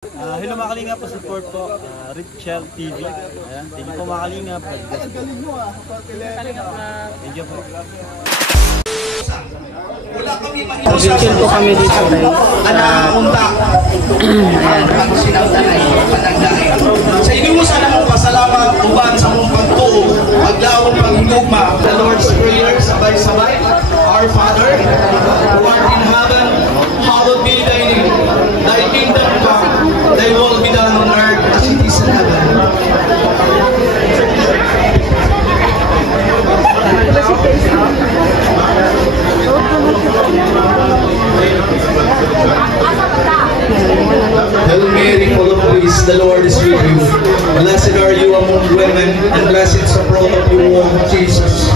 Hello mga Kalingap, support po Richel TV. Ayan, thank you po mga Kalingap. Thank you po. Wala kami mahihusap po kami dito anak unta. Sa inyo sana mong pasalamat uban sa mong pagtuo paglawong paghigugma. The Lord's Prayer sabay-sabay. Our Father who art in heaven, hallowed be thy name. Thy kingdom come, thy will be done on earth as it is in heaven. Hail Mary, full of grace, the Lord is with you. Blessed are you among women, and blessed is the fruit of your womb, Jesus.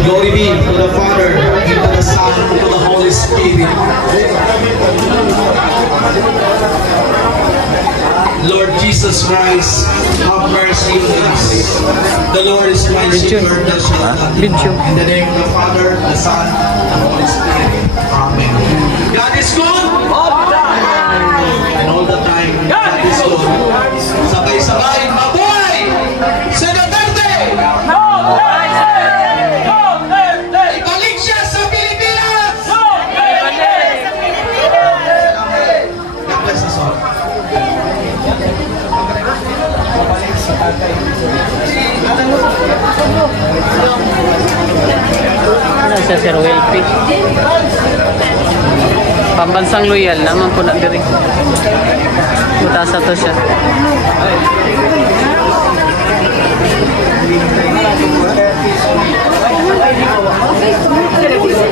Glory be to the Father, and to the Son, and to the Holy Spirit. Lord Jesus Christ, have mercy on us. The Lord is my shepherd, that shall not be moved. In the name of the Father, the Son, and the Holy Spirit. Amen. God is good all the time. And all the time, God is good. Sabay-sabay, mabuhay! Sa Duterte! No! Ibalik siya sa Pilipinas! No! God bless us all. Ano siya, Sir Wilby? Pambansang loyal naman po na diri. Mutasa to siya.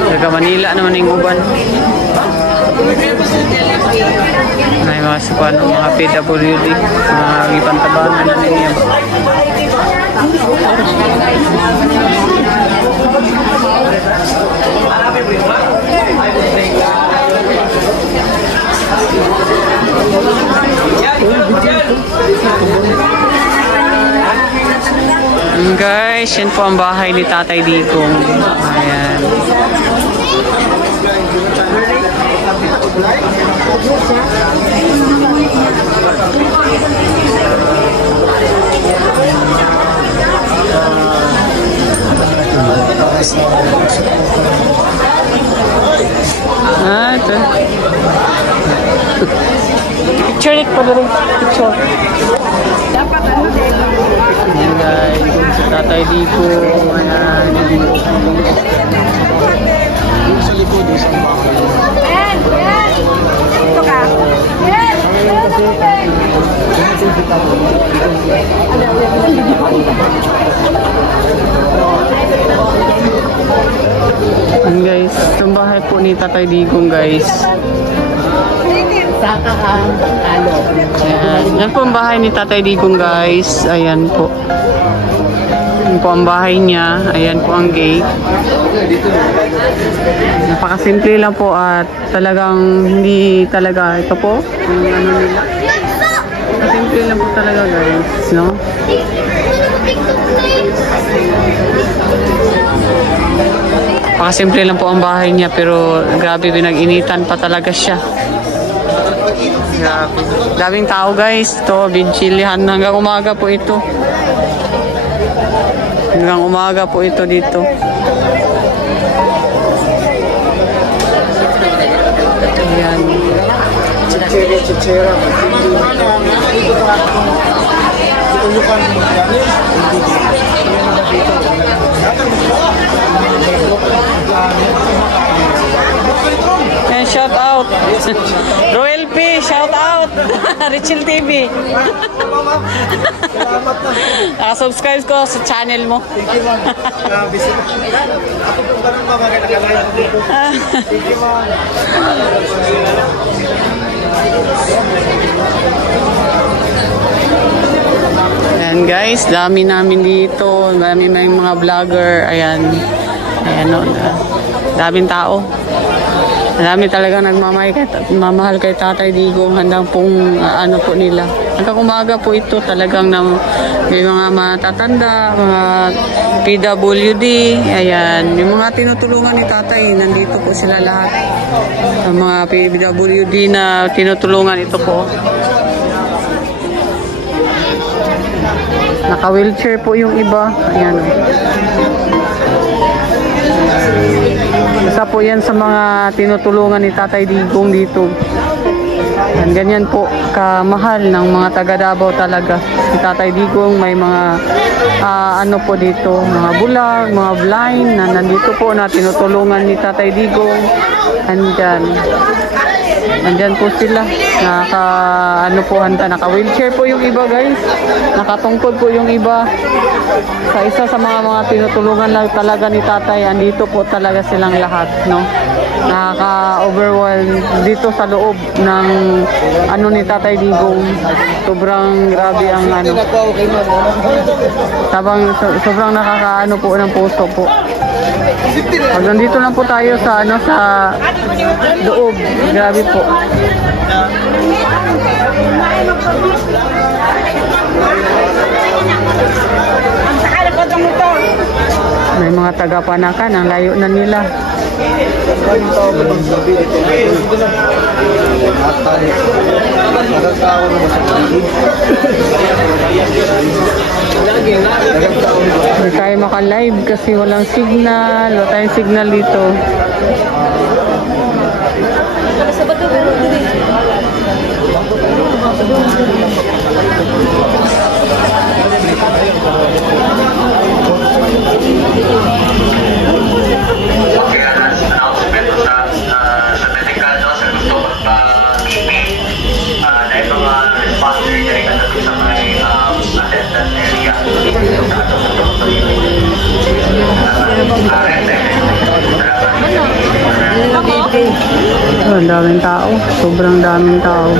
Taga Manila naman yung uban. May mga supan, mga PWD, mga ipantabangan na niya. Guys, yan po ang bahay ni Tatay Digong. Ayan. Ito. Picture it pa rin. Picture. Ayan guys, si Tatay Digong. Ayan. Sa likod, isang bahay. Ito ka. Ayan guys, itong bahay po ni Tatay Digong guys. Ayan, yan po ang bahay ni Tatay Digong guys. Ayan po. Yan po ang bahay niya. Ayan po ang gate. Napakasimple lang po at talagang hindi talaga ito po. Yung ano nila. Simple lang po talaga guys, no? Pakasimple lang po ang bahay niya pero grabe pinag-initan pa talaga siya. Grabe. Daming tao guys. Ito, binchilihan hanggang umaga po ito. Hanggang umaga po ito dito. Ayan. Chichera. And shout out Royal P, shout out Richel TV. Subscribe ko sa channel mo. Thank you, ma'am. Ako po ganun pa mga nakalayan dito. Thank you, ma'am. Ayan guys, dami namin dito. Dami may mga vlogger. Ayan. Ayan o. Daming tao. Dami talaga nagmamahal kay Tatay Digong. Handang pong ano po nila. Hanggang umaga po ito talagang may mga matatanda, mga PWD, ayan. Yung mga tinutulungan ni tatay, nandito po sila lahat. Ang mga PWD na tinutulungan ito po. Naka-wheelchair po yung iba. Ayan. Isa po yan sa mga tinutulungan ni Tatay Digong dito. Yan, ganyan po kamahal ng mga taga Davao talaga. Si Tatay Digong may mga ano po dito, mga bulag, mga blind na nandito po na tinutulungan ni Tatay Digong. Andyan po sila. Naka-wheelchair po yung iba, guys. Nakatungkod po yung iba. Sa isa sa mga tinutulungan lang talaga ni tatay, andito po talaga silang lahat, no? Nakaka-overwhelm dito sa loob ng ni Tatay Digong. Sobrang grabe ang sobrang nakakaano po ng puso po. Pag nandito lang po tayo sa sa loob, grabe po. May mga taga-Panakan, ang layo na nila. Hindi tayo maka-live kasi walang signal. Wala tayong signal dito. Ang daming tao, sobrang daming tao.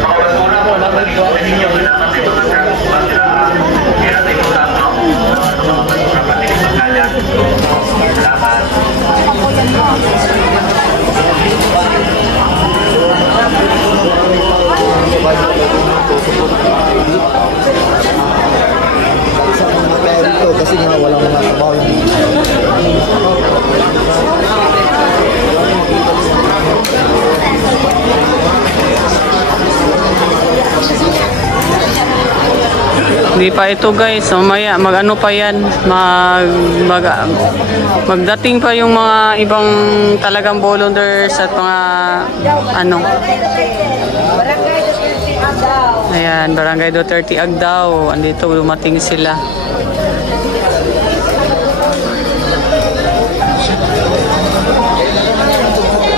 Kasi nga walang mga trabaho Hindi pa ito, guys. Mamaya mag-ano pa yan, magdating pa yung mga ibang talagang volunteers at mga ayan, Barangay Duterte Agdao. Andito dumating sila.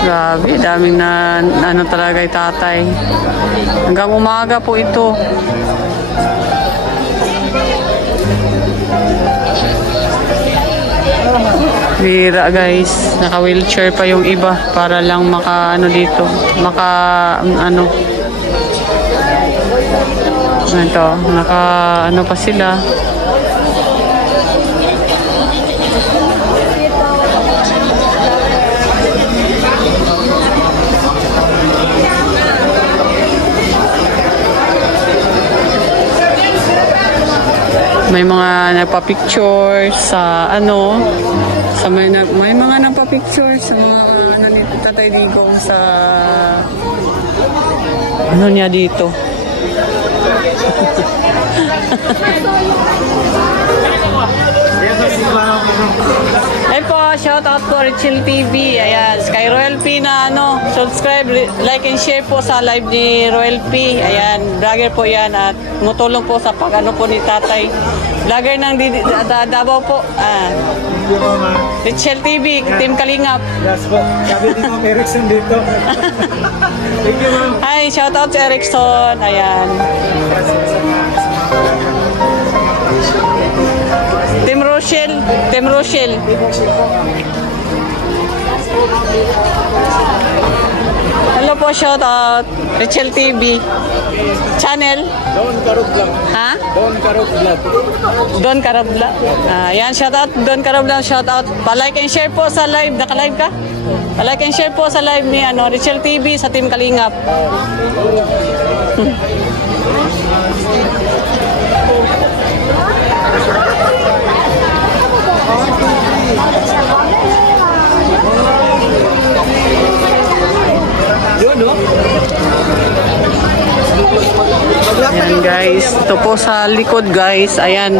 Grabe, daming na talaga yung tatay. Hanggang umaga po ito. Bira, guys. Naka-wheelchair pa yung iba para lang dito. Naka pa sila. May mga nagpa-picture sa may mga nagpa-picture sa mga ni Tatay Digong sa niya dito. Ay po, shout out po Richel TV. Ayan, kay Royal P na subscribe, like and share po sa live ni Royal P. Ayan, vlogger po yan at mutulong po sa po ni tatay. Vlogger ng Davao po. Richel TV, Team Kalingap. Yes po. Sabi ni Ma'am Erickson dito. Thank you, ma'am. Hi, shout out to Erickson. Ayan. Team Rochelle. Hello po, shout out Richel TV channel. Don Karot Vlog. Ha? Don Karot Vlog. Don Karot Vlog. Yan, shout out Don Karot Vlog, shout out. Pa-like and share po sa live. Naka-live ka? Pa-like and share po sa live ni Richel TV sa Team Kalingap. Ayan guys, ito po sa likod guys, ayan,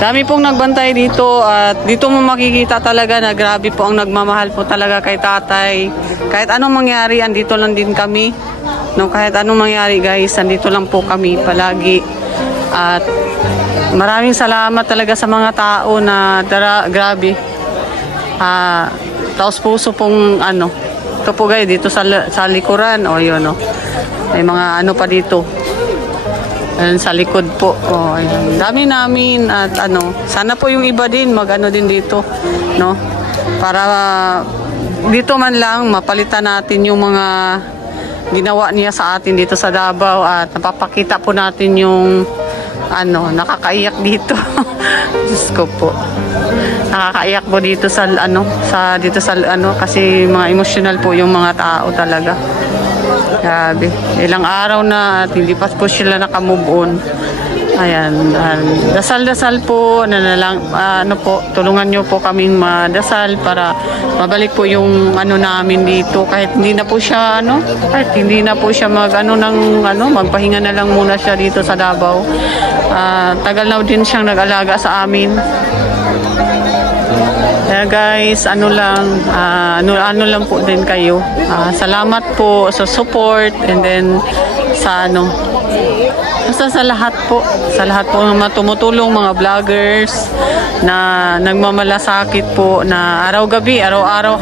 dami pong nagbantay dito at dito mo makikita talaga na grabe po ang nagmamahal po talaga kay tatay. Kahit anong mangyari, andito lang din kami, no? Kahit anong mangyari guys, andito lang po kami palagi. At maraming salamat talaga sa mga tao na grabe, taos puso pong ano, ito po guys, dito sa likuran, o yun, no? May mga ano pa dito. Ayan, sa likod po. Oh, ayan. Dami namin at ano, sana po yung iba din mag-ano din dito, no? Para dito man lang mapalitan natin yung mga ginawa niya sa atin dito sa Davao at napapakita po natin yung ano, nakakaiyak dito. Diyos ko po. Nakakaiyak po dito sa ano, kasi mga emotional po yung mga tao talaga. Grabe. Ilang araw na at hindi pa po sila nakamove on. Ayan. Dasal-dasal po. Ano po, tulungan nyo po kaming madasal para mabalik po yung ano namin dito. Kahit hindi na po siya magpahinga na lang muna siya dito sa Davao. Tagal na din siyang nag-alaga sa amin. Kaya guys, ano lang po din kayo. Salamat po sa support and then sa ano, basta sa lahat po ng mga tumutulong, mga vloggers na nagmamalasakit po na araw-gabi, araw-araw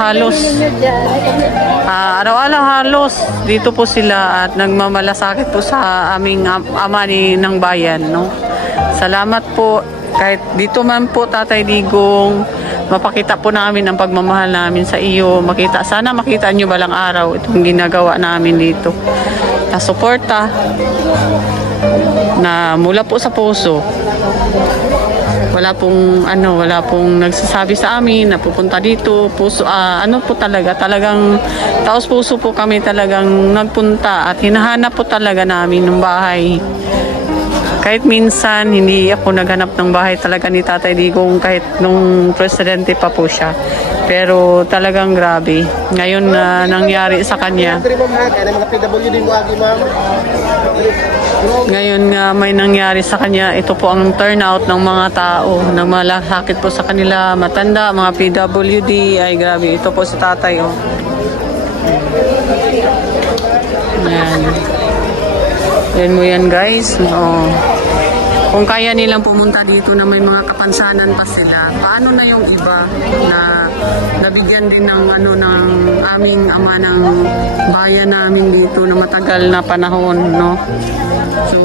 halos dito po sila at nagmamalasakit po sa aming ama ng bayan, no? Salamat po. Kahit dito man po Tatay Digong, mapakita po namin ang pagmamahal namin sa iyo. Sana makita nyo balang araw itong ginagawa namin dito. Suporta na mula po sa puso. Wala pong nagsasabi sa amin na pupunta dito. Talagang taos puso po kami talagang nagpunta at hinahanap po talaga namin ng bahay. Kahit minsan, hindi ako naghanap ng bahay talaga ni Tatay Digong kahit nung presidente pa po siya. Pero talagang grabe. Ngayon na nangyari sa kanya. Ngayon nga may nangyari sa kanya, ito po ang turnout ng mga tao. Nagmalasakit po sa kanila, matanda, mga PWD. Ay grabe, ito po si Tatay. Oh. Yan. Yan mo yan guys. Oh. Kung kaya nilang pumunta dito na may mga kapansanan pa sila, paano na yung iba na nabigyan din ng ng aming ama ng bayan namin dito na matagal na panahon, no? So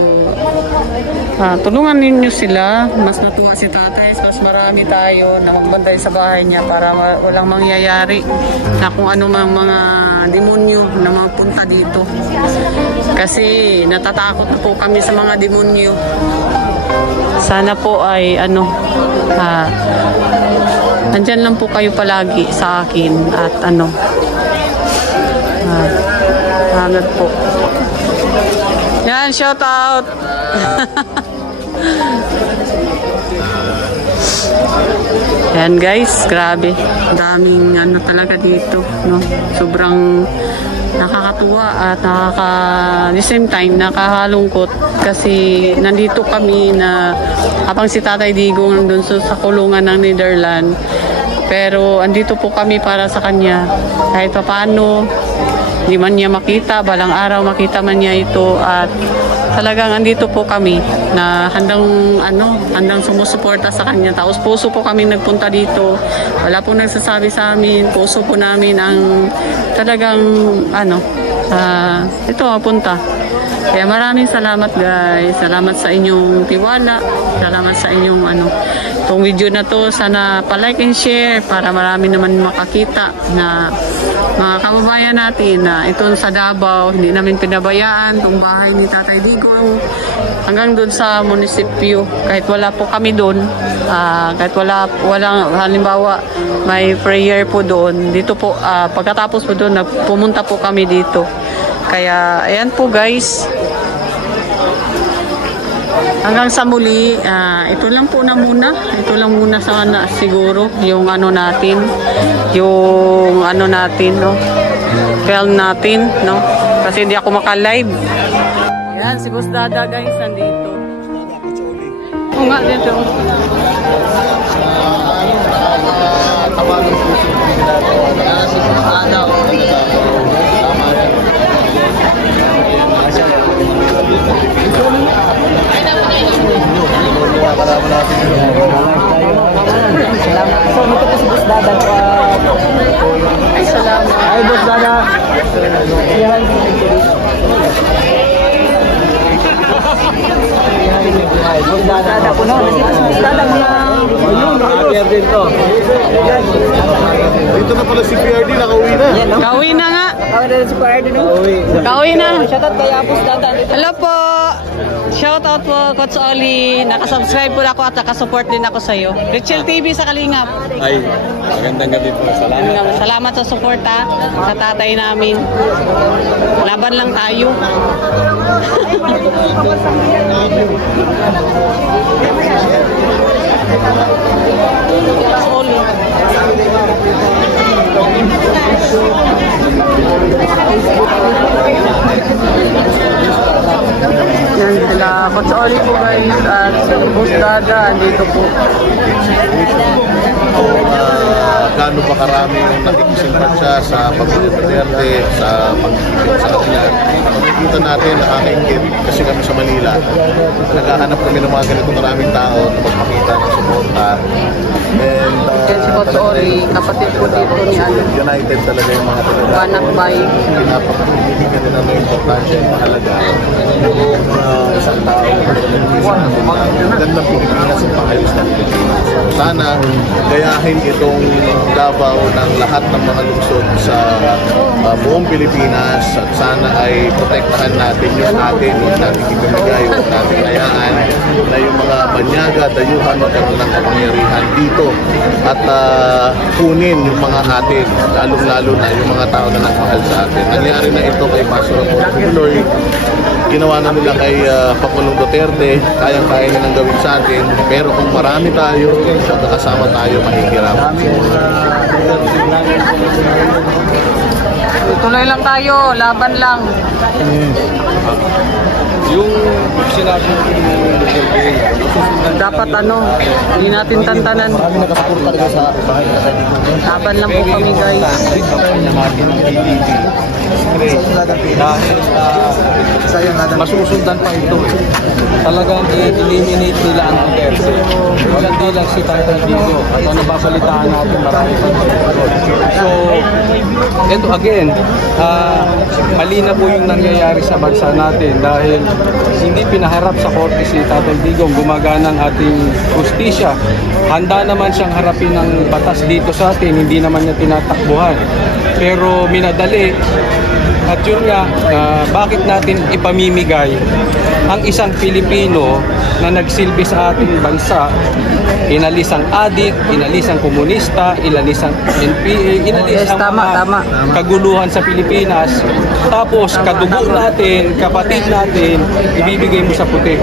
tulungan ninyo sila. Mas natuwa si Tatay, mas marami tayo na magbantay sa bahay niya para walang mangyayari na kung ano mang mga demonyo na magpunta dito. Kasi natatakot na po kami sa mga demonyo. Sana po ay nandyan lang po kayo palagi sa akin at hangat po. Yan, shout out. Yan guys, grabe. Daming talaga dito, no? Sobrang nakakatuwa at the same time nakakalungkot kasi nandito kami na habang si Tatay Digong nandun sa kulungan ng Netherlands, pero andito po kami para sa kanya kahit pa paano. Hindi man niya makita, balang araw makita man niya ito at talagang andito po kami na handang sumusuporta sa kanya. Taos puso po kami nagpunta dito. Wala po nagsasabi sa amin. Puso po namin ang talagang ito punta. Kaya maraming salamat guys. Salamat sa inyong tiwala. Salamat sa inyong itong video na to. Sana pa-like and share para marami naman makakita na mga kababayan natin na ito sa Davao, hindi namin pinabayaan itong bahay ni Tatay Digong hanggang doon sa munisipyo. Kahit wala po kami doon, kahit walang halimbawa may prayer po doon, dito po pagkatapos po doon pumunta po kami dito. Kaya ayan po guys, hanggang sa muli, ito lang po na muna. Ito lang muna sana siguro yung ano natin, no? Film natin, no? Kasi hindi ako maka-live. Yan, si Boss Dada guys, nandito. Oo nga, dito. Ay, salamat. Ay, Boss Dada. Boss Dada po na. Dada mo na. Ayun, din to. Dito na pala si PRD, nakauwi na. Kauwi na nga. Kauwi na. Shoutout kay Boss Dada. Hello po. Shoutout po, Coach Oli. Nakasubscribe po ako at nakasupport din ako sa iyo. Richel TV sa Kalingap. Ay, magandang gabi po. Salamat. Salamat sa support sa tatay namin. Laban lang tayo. Yan sila, Coach Oli po guys at Boss Dada, andito po. Gaano ba karami yung nakikisimpat sa pagbulit Duterte, sa pagkikip sa kanila. Nakikita natin, nakakaingit kasi kami sa Manila. Naghahanap kami ng mga ganito maraming tao na magpakita ng suporta. And Yan si Coach Oli, kapatid ko dito ni Ano. United talaga yung mga talaga. Banakbay. Pinapakibigyan nila ng importansya yung mahalaga. Isang tao na ganda Pilipinas ang pangayos na Pilipinas. Sana gayahin itong Davao ng lahat ng mga lungsod sa buong Pilipinas at sana ay protektahan natin yung atin, huwag natin ipamigay, huwag natin hayaan na yung mga banyaga, dayuhan magkaroon ng kapangyarihan dito at kunin yung mga atin, lalong-lalo na yung mga tao na nagmahal sa atin. Nangyari na ito kay Pastor Apollo Quinloy, ginawa na nila kay Pangulong Duterte, kayang-kaya nilang gawin sa atin, pero kung marami tayo, magkakasama tayo, mahihirap. Tuloy lang tayo, laban lang. Yung sinabi ko Dapat ano, hindi natin tantanan. Laban lang po kami guys. Dahil masusundan pa ito. Talagang i-eliminate nila ang Duterte. Hindi lang si Tatay Digo. At nababalitaan natin marami pa. So, ito again, mali na po yung nangyayari sa bansa natin dahil hindi pinaharap sa korte si Tatay Digong, gumagana ang ating justisya. Handa naman siyang harapin ng batas dito sa atin, hindi naman niya tinatakbuhan. Pero minadali. At yun nga, bakit natin ipamimigay ang isang Pilipino na nagsilbi sa ating bansa, inalis ang adik, inalis ang komunista, inalis ang NPA, inalis ang mga kaguluhan sa Pilipinas, tapos kadugo natin, kapatid natin, ibibigay mo sa puti.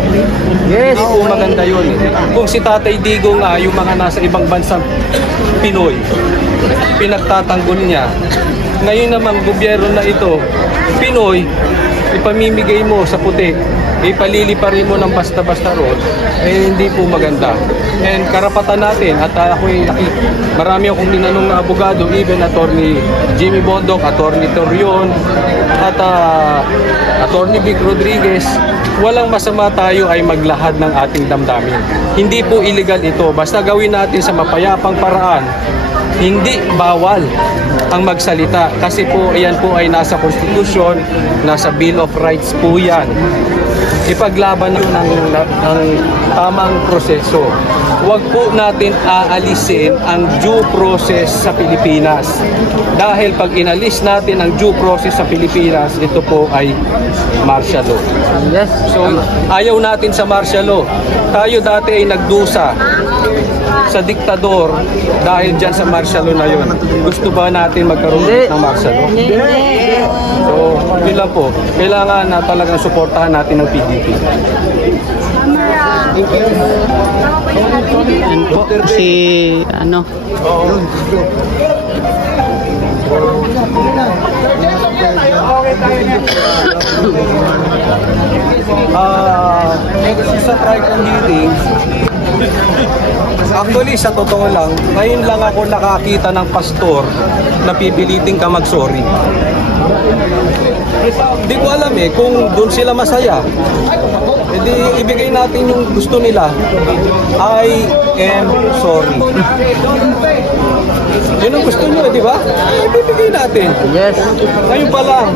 Yes. Hindi po maganda yun. Kung si Tatay Digo nga, yung mga nasa ibang bansang Pinoy, pinagtatanggol niya, ngayon naman gobyerno na ito, Pinoy, ipamimigay mo sa puti, ipaliliparin mo ng basta-basta road, hindi po maganda. And karapatan natin, at marami akong tinanong na abogado, even Attorney Jimmy Bondok, Attorney Torion, at Attorney Vic Rodriguez, walang masama tayo ay maglahad ng ating damdamin. Hindi po illegal ito, basta gawin natin sa mapayapang paraan. Hindi bawal ang magsalita kasi po yan po ay nasa Constitution, nasa Bill of Rights po yan. Ipaglaban ng tamang proseso. Huwag po natin aalisin ang due process sa Pilipinas. Dahil pag inalis natin ang due process sa Pilipinas, ito po ay martial law. Yes. So, ayaw natin sa martial law. Tayo dati ay nagdusa sa diktador dahil dyan sa martial law na yun. Gusto ba natin magkaroon ng martial law? So, yun lang po. Kailangan na talagang suportahan natin ng PDP. Yan po, si ano. Sa Tricom meeting, actually sa totoo lang, ngayon lang ako nakakita ng pastor na pipiliting ka mag-sorry. Hindi ko alam kung doon sila masaya. Hindi ibigay natin yung gusto nila. I am sorry. Yun ang gusto nyo, di ba? Ibibigay natin. Yes. Ngayon pa lang,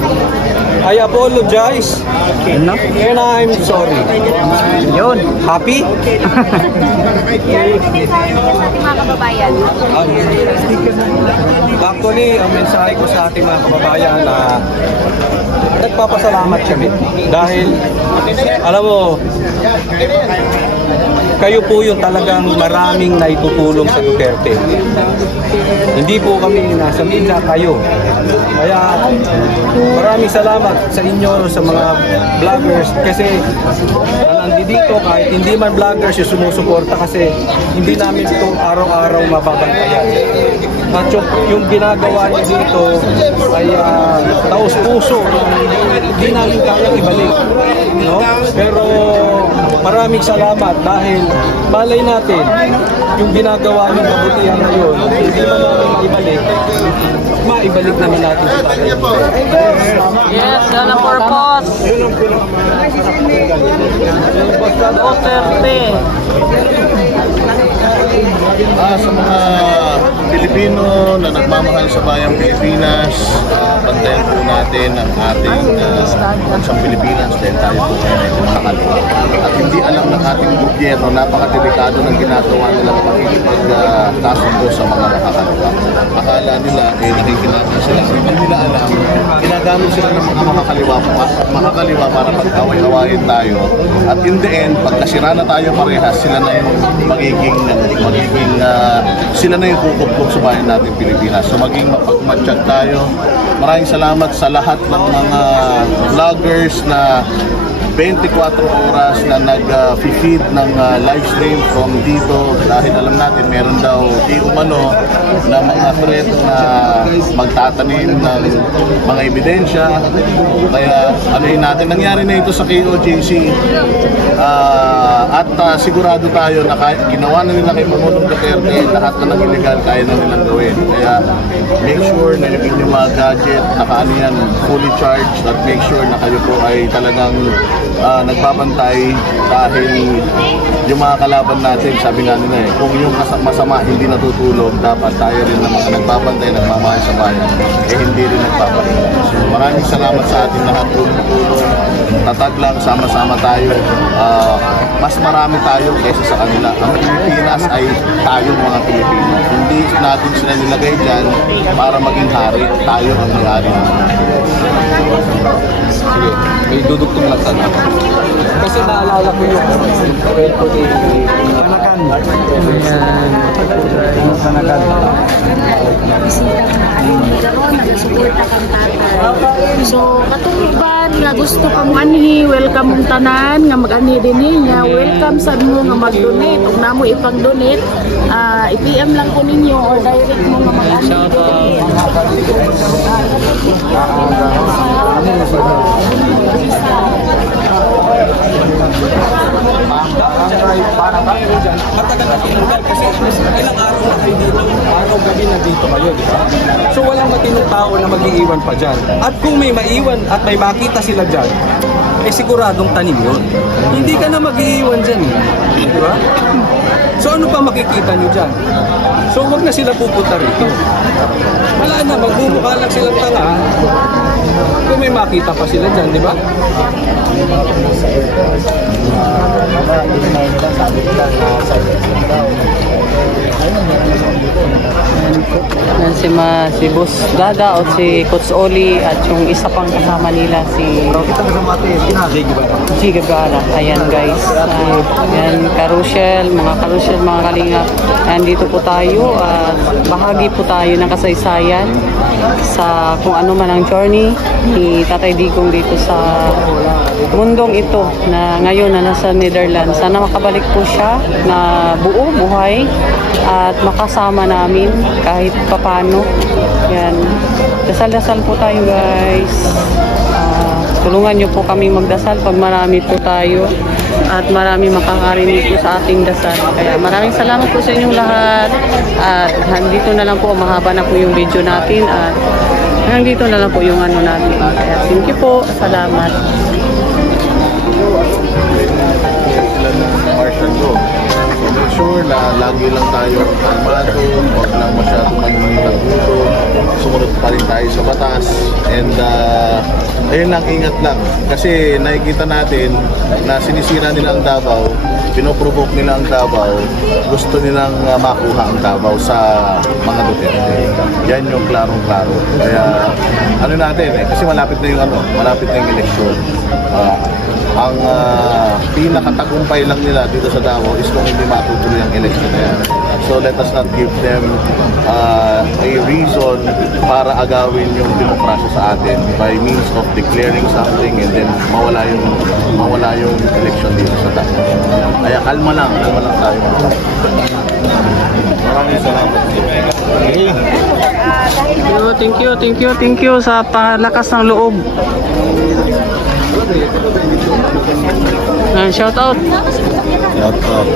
I apologize and I'm sorry. Yun. Happy? Mga kababayan. Actually, ang mensahe ko sa ating mga kababayan na nagpapasalamat kami dahil alam mo, kayo po yung talagang maraming naitutulong sa Duterte. Hindi po kami nasa media, kayo. Kaya maraming salamat sa inyo, sa mga vloggers kasi nandito kahit hindi man vloggers yung sumusuporta kasi hindi namin ito araw-araw mababantayan. At yung ginagawa niyo dito ay taos puso, hindi namin kayang ibalik. No? Pero maraming salamat dahil malay natin yung ginagawa ng kabutihan na yun, hindi man namin maibalik naman natin sa tayo. Yes, yan ang purpose. Duterte. Sa mga Pilipino na nagmamahal sa bayang Pilipinas, bantayan po natin ang ating bansang Pilipinas dahil tayo po ay nakakalwa. At hindi alam ng ating gobyerno, napakadelikado ng ginagawa nilang pakikipagkasundo sa mga nakakalwa. Akala nila, nakikinabang sila. Hindi nila alam, ginagamit sila ng mga makakaliwa para pag-away-awayin tayo. At in the end, pagkasira na tayo parehas, sila na yung sila na yung kukupkup sa bayan natin Pilipinas. So maging mapagmatsyag tayo. Maraming salamat sa lahat ng mga vloggers na 24 oras na nag-feed ng live stream from dito dahil alam natin meron daw di umano na mga threat na magtatanim ng mga ebidensya. Kaya anuhin natin, nangyari na ito sa KOJC at sigurado tayo na ginawa na nila kay Pangulong Duterte, lahat na ng illegal kaya na nilang gawin. Kaya make sure na yung inyong mga gadget nakaano yan, fully charged, at make sure na kayo po ay talagang nagbabantay dahil yung mga kalaban natin, sabi nga nila kung yung masama hindi natutulog, dapat tayo rin na mga nagbabantay, nagmamahal sa bayan, hindi rin nagpapalala. So maraming salamat sa ating lahat, tulong, tatag lang, sama-sama tayo. Mas marami tayo kaysa sa kanila. Ang Pilipinas ay tayong mga Pilipino. Hindi natin sila nilagay dyan para maging hari, tayo ang may-ari. Sige, may dudugtong lang sana. Kasi naalala ko yung kwento ni Sanakan. Sanakan. So, katong ba nga gusto ka mo anhi, welcome mong tanan, nga mag-anhi din niya, welcome sa mo nga mag-donate, o na mo ipang-donate, i-PM lang ko ninyo or direct mo nga mag-anhi din. Matagal na tinunggal kasi ilang araw na kayo dito, araw-gabi na dito kayo, di ba? So walang matinong tao na mag-iiwan pa dyan. At kung may maiwan at may makita sila dyan, siguradong tanim yun. Hindi ka na mag-iiwan dyan, di ba? So ano pa makikita nyo dyan? So huwag na sila pupunta rito. Wala na, magmumukha lang silang tanga. Kung may makita pa sila dyan, di ba? Yan si Boss Dada o si Coach Oli at yung isa pang kasama nila si G. Guevara. Ayan guys. Yan Carousel, mga kalingap. Ayan dito po tayo at bahagi po tayo ng kasaysayan sa kung ano man ang journey ni Tatay Digong dito sa mundong ito na ngayon na nasa Netherlands. Sana makabalik po siya na buo, buhay at makasama namin kahit papano. Yan. Dasal-dasal po tayo guys. Tulungan nyo po kami magdasal pag marami po tayo at marami makakarinig po sa ating dasal. Kaya maraming salamat po sa inyong lahat at dito na lang po, mahaba na po yung video natin at hanggang dito na lang po yung ano natin. Kaya thank you po, salamat. Sila ng Martian Law. So make sure na lagi lang tayo kalmado, huwag lang masyadong mainit ang ulo, sumunod pa rin tayo sa batas, and ayun lang, ingat lang. Kasi nakikita natin na sinisira nila ang Davao, pinoprovoke nila ang Davao, gusto nilang makuha ang Davao sa mga Duterte. Yan yung klarong-klaro. Kaya ano natin kasi malapit na yung malapit na yung eleksyon. Ang pinakatagumpay lang nila dito sa Davao is kung hindi matutuloy ang election na yan. So let us not give them a reason para agawin yung demokrasya sa atin by means of declaring something and then mawala yung election dito sa Davao. Kaya kalma lang tayo. Maraming salamat. Thank you sa palakas ng loob. Shout out. Shout out.